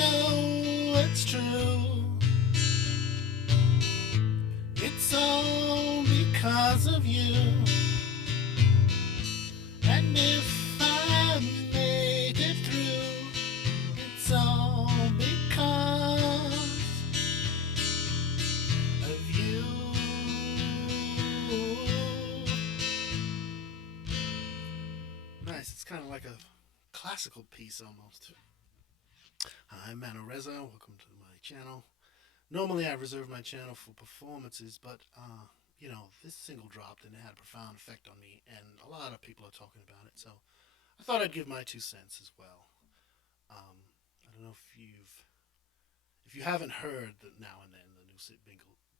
know it's true. It's all because of you. And if I made it through, it's all because of you. Nice. It's kind of like a classical piece almost. Hi, I'm Mano Reza. Welcome to my channel. Normally, I reserve my channel for performances, but this single dropped and it had a profound effect on me, and a lot of people are talking about it. So I thought I'd give my 2 cents as well. I don't know if you haven't heard the Now and Then, the new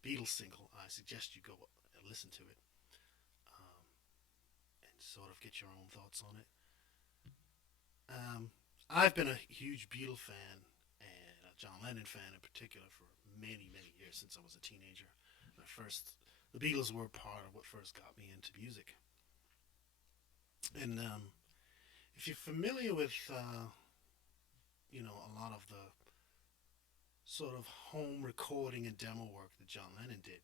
Beatles single. I suggest you go and listen to it um, and sort of get your own thoughts on it. Um, I've been a huge Beatle fan and a John Lennon fan in particular for many years since I was a teenager. The Beatles were part of what first got me into music. And if you're familiar with a lot of the sort of home recording and demo work that John Lennon did,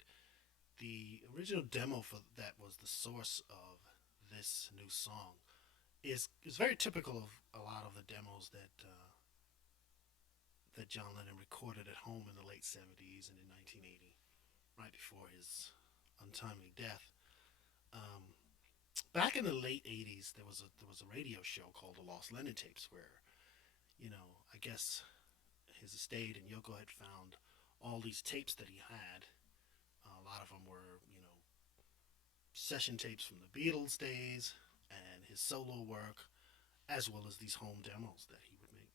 the original demo for that was the source of this new song is very typical of a lot of the demos that John Lennon recorded at home in the late 70s and in 1980, right before his untimely death. Um, Back in the late 80s, there was a radio show called the Lost Lennon Tapes where I guess his estate and Yoko had found all these tapes that he had. A lot of them were session tapes from the Beatles days and his solo work, as well as these home demos that he would make.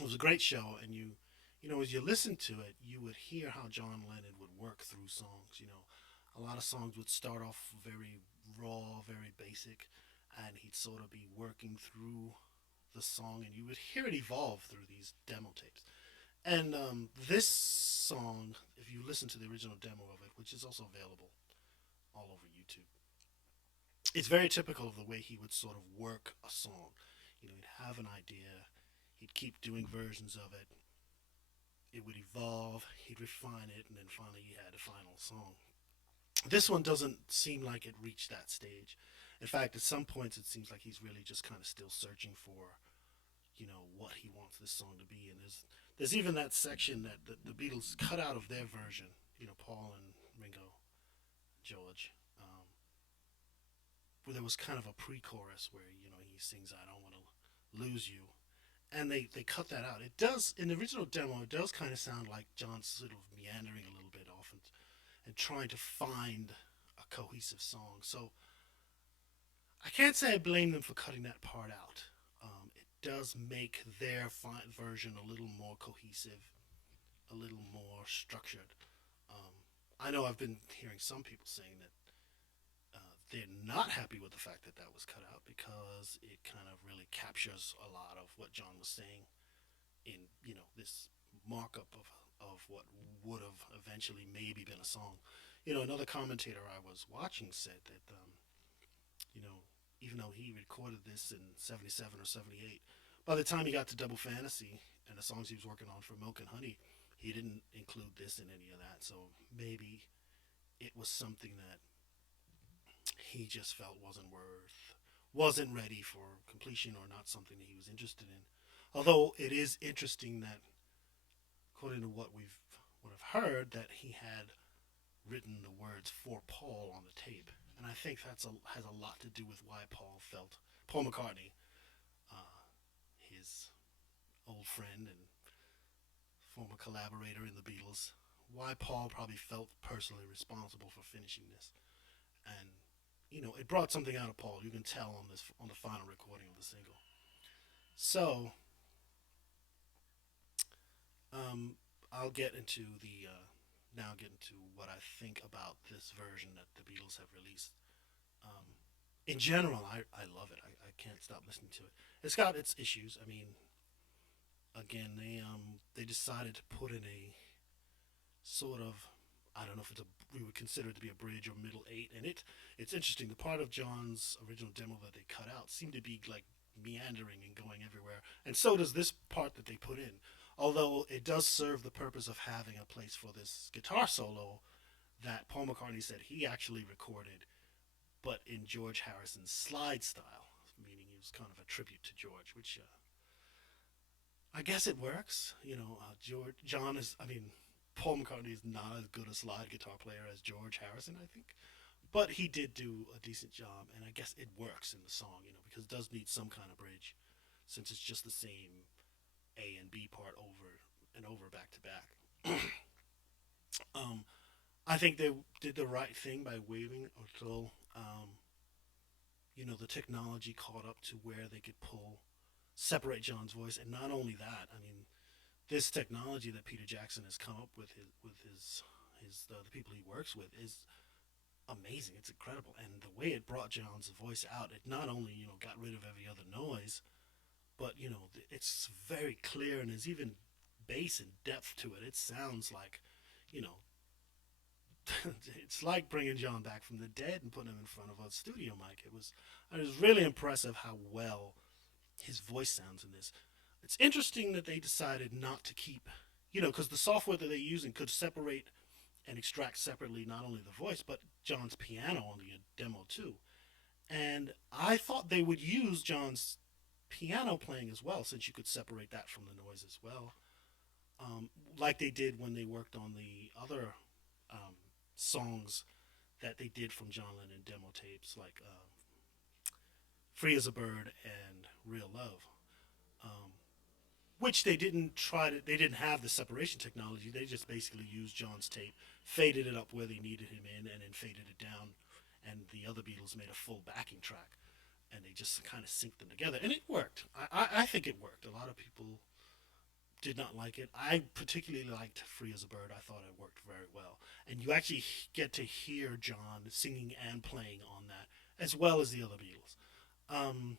It was a great show, and as you listen to it, you would hear how John Lennon would work through songs. A lot of songs would start off very raw, very basic, and he'd sort of be working through the song, and you would hear it evolve through these demo tapes. And this song, if you listen to the original demo of it, which is also available all over YouTube, it's very typical of the way he would sort of work a song. He'd have an idea, he'd keep doing versions of it, it would evolve, he'd refine it, and then finally he had a final song. This one doesn't seem like it reached that stage. In fact, at some points it seems like he's really just kind of still searching for, what he wants this song to be. And there's even that section that the Beatles cut out of their version. Paul and Ringo, George, where there was kind of a pre-chorus where he sings "I don't want to lose you," and they cut that out. It does in the original demo. It does kind of sound like John's sort of meandering a little bit off and trying to find a cohesive song. So I can't say I blame them for cutting that part out. It does make their version a little more cohesive, a little more structured. Um, I know I've been hearing some people saying that they're not happy with the fact that that was cut out because it kind of really captures a lot of what John was saying in this markup of what would have eventually maybe been a song. Another commentator I was watching said that you know even though he recorded this in '77 or '78, by the time he got to Double Fantasy and the songs he was working on for Milk and Honey, he didn't include this in any of that. So maybe it was something that he just felt wasn't ready for completion, or not something that he was interested in. Although it is interesting that, according to what I've heard, that he had written the words for Paul on the tape, and I think has a lot to do with why Paul McCartney, his old friend and former collaborator in the Beatles, why Paul probably felt personally responsible for finishing this, and it brought something out of Paul. You can tell on the final recording of the single. So um, I'll get into the now get into what I think about this version that the Beatles have released. Um, in general, I love it. I can't stop listening to it. It's got its issues. I mean, again, they decided to put in a sort of, I don't know if we would consider it to be a bridge or middle eight, and it's interesting. The part of John's original demo that they cut out seemed to be like meandering and going everywhere, and so does this part that they put in. Although it does serve the purpose of having a place for this guitar solo that Paul McCartney said he actually recorded, but in George Harrison's slide style, meaning he was kind of a tribute to George, which I guess it works. John is, I mean, Paul McCartney is not as good a slide guitar player as George Harrison, I think. But he did do a decent job, and I guess it works in the song, because it does need some kind of bridge, since it's just the same A and B part over and over back to back. um, I think they did the right thing by waiting until the technology caught up to where they could separate John's voice, and not only that, I mean, this technology that Peter Jackson has come up with his the people he works with is amazing. It's incredible, and the way it brought John's voice out, it not only got rid of every other noise, but it's very clear, and there's even bass and depth to it. It sounds like, you know, it's like bringing John back from the dead and putting him in front of a studio mic. It was really impressive how well his voice sounds in this. It's interesting that they decided not to keep, because the software that they're using could separate and extract separately not only the voice but John's piano on the demo too. And I thought they would use John's piano playing as well, since you could separate that from the noise as well, like they did when they worked on the other um, songs that they did from John Lennon demo tapes, like "Free as a Bird" and "Real Love." Um, which they didn't have the separation technology. They just basically used John's tape, faded it up where they needed him in, and then faded it down. And the other Beatles made a full backing track, and they just kind of synced them together, and it worked. I think it worked. A lot of people did not like it. I particularly liked "Free as a Bird." I thought it worked very well, and you actually get to hear John singing and playing on that, as well as the other Beatles. Um,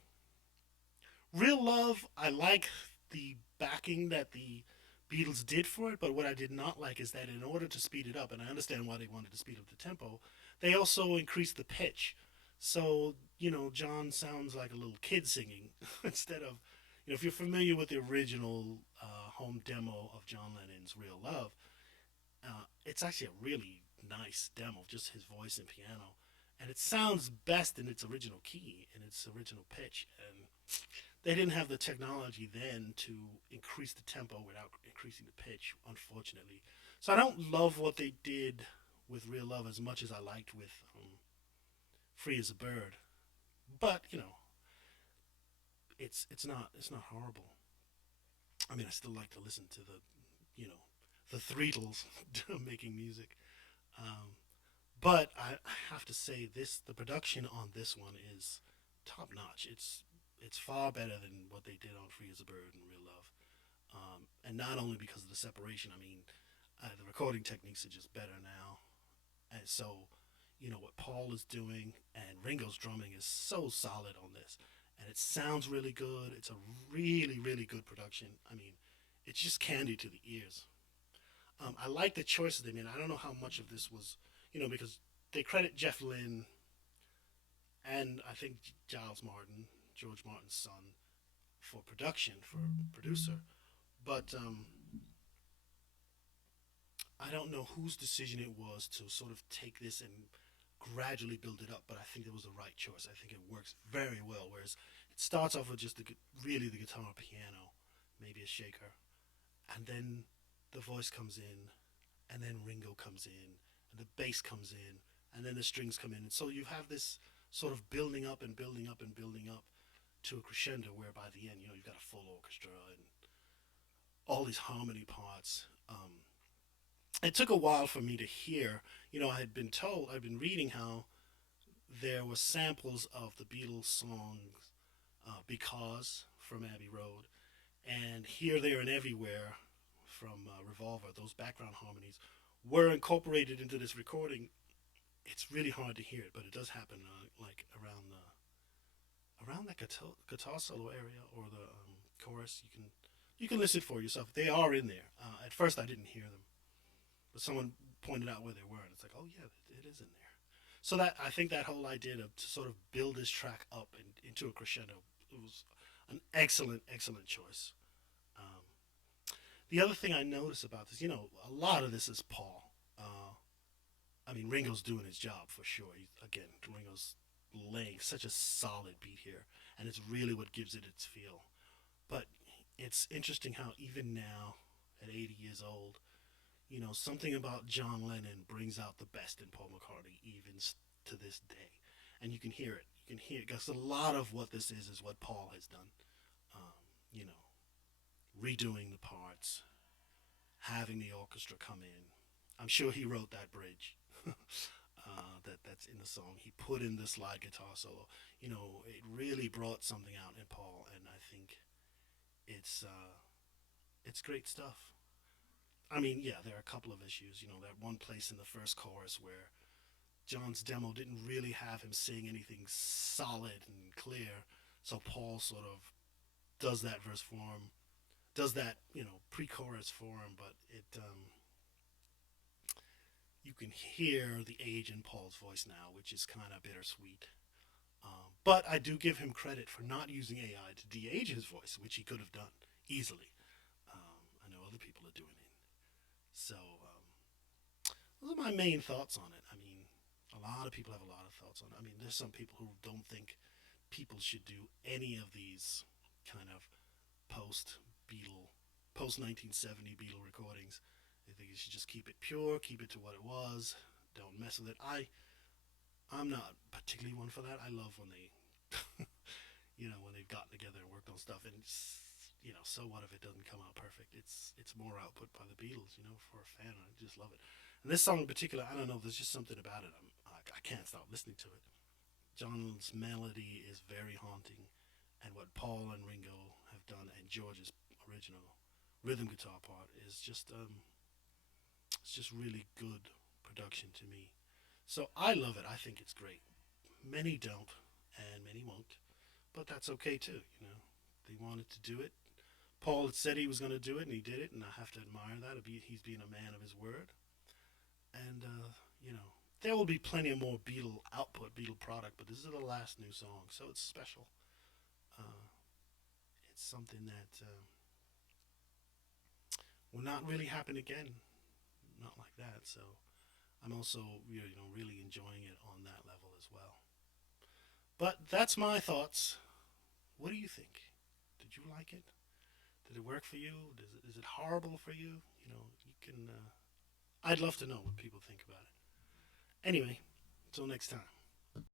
"Real Love," I like the backing that the Beatles did for it, but what I did not like is that in order to speed it up, and I understand why they wanted to speed up the tempo, they also increased the pitch. So, John sounds like a little kid singing instead of, if you're familiar with the original home demo of John Lennon's "Real Love," it's actually a really nice demo, just his voice and piano. And it sounds best in its original key, in its original pitch. And they didn't have the technology then to increase the tempo without increasing the pitch, unfortunately. So I don't love what they did with "Real Love" as much as I liked with "Free as a Bird," but it's not horrible. I mean, I still like to listen to the Threetles making music. Um, but I have to say, the production on this one is top notch. It's far better than what they did on "Free as a Bird" and "Real Love." And not only because of the separation. I mean, the recording techniques are just better now. And so, what Paul is doing and Ringo's drumming is so solid on this, and it sounds really good. It's a really, really good production. I mean, it's just candy to the ears. I like the choices they made. I don't know how much of this was, because they credit Jeff Lynne and I think Giles Martin, George Martin's son, for production, for producer. But I don't know whose decision it was to sort of take this and gradually build it up, but I think it was the right choice. I think it works very well. Whereas it starts off with just really the guitar, piano, maybe a shaker, and then the voice comes in, and then Ringo comes in, and the bass comes in, and then the strings come in. And so you have this sort of building up and building up and building up to a crescendo, where by the end, you've got a full orchestra and all these harmony parts. It took a while for me to hear. I'd been reading how there were samples of the Beatles song "Because" from Abbey Road, and "Here, There, and Everywhere" from Revolver. Those background harmonies were incorporated into this recording. It's really hard to hear it, but it does happen like around that guitar solo area or the chorus. You can listen for yourself. They are in there. At first, I didn't hear them, but someone pointed out where they were, and it's like, oh yeah, it is in there. So that I think that whole idea to sort of build this track up into a crescendo, it was an excellent, excellent choice. Um, The other thing I notice about this, a lot of this is Paul. I mean, Ringo's doing his job for sure. Again, Ringo's laying such a solid beat here, and it's really what gives it its feel. But it's interesting how even now, at 80 years old, something about John Lennon brings out the best in Paul McCartney, even to this day. And you can hear it. You can hear it because a lot of what this is what Paul has done. Um, you know, Redoing the parts, having the orchestra come in. I'm sure he wrote that bridge. That's in the song. He put in the slide guitar solo. It really brought something out in Paul, and I think it's uh, it's great stuff. I mean, yeah, there are a couple of issues. That one place in the first chorus where John's demo didn't really have him sing anything solid and clear, so Paul sort of does that verse for him, does that pre-chorus for him, but you can hear the age in Paul's voice now, which is kind of bittersweet. But I do give him credit for not using AI to de-age his voice, which he could have done easily. I know other people are doing it. So those are my main thoughts on it. I mean, a lot of people have a lot of thoughts on it. I mean, there's some people who don't think people should do any of these kind of post Beatle, post 1970 Beatle recordings. They think you should just keep it pure, keep it to what it was, don't mess with it. I'm not particularly one for that. I love when they, when they've gotten together and worked on stuff, and so what if it doesn't come out perfect? It's more output by the Beatles, for a fan. I just love it. And this song in particular, I don't know. There's just something about it. I can't stop listening to it. John's melody is very haunting, and what Paul and Ringo have done, and George's original rhythm guitar part is just really good production to me. So I love it. I think it's great. Many don't, and many won't, but that's okay too. They wanted to do it. Paul had said he was going to do it, and he did it, and I have to admire that. He's being a man of his word, and there will be plenty of more Beatle output, Beatle product, but this is the last new song, so it's special. Uh, it's something that will not really happen again, not like that. So I'm also really enjoying it on that level as well. But that's my thoughts. What do you think? Did you like it? Did it work for you? Is it horrible for you? You can. I'd love to know what people think about it. Anyway, until next time.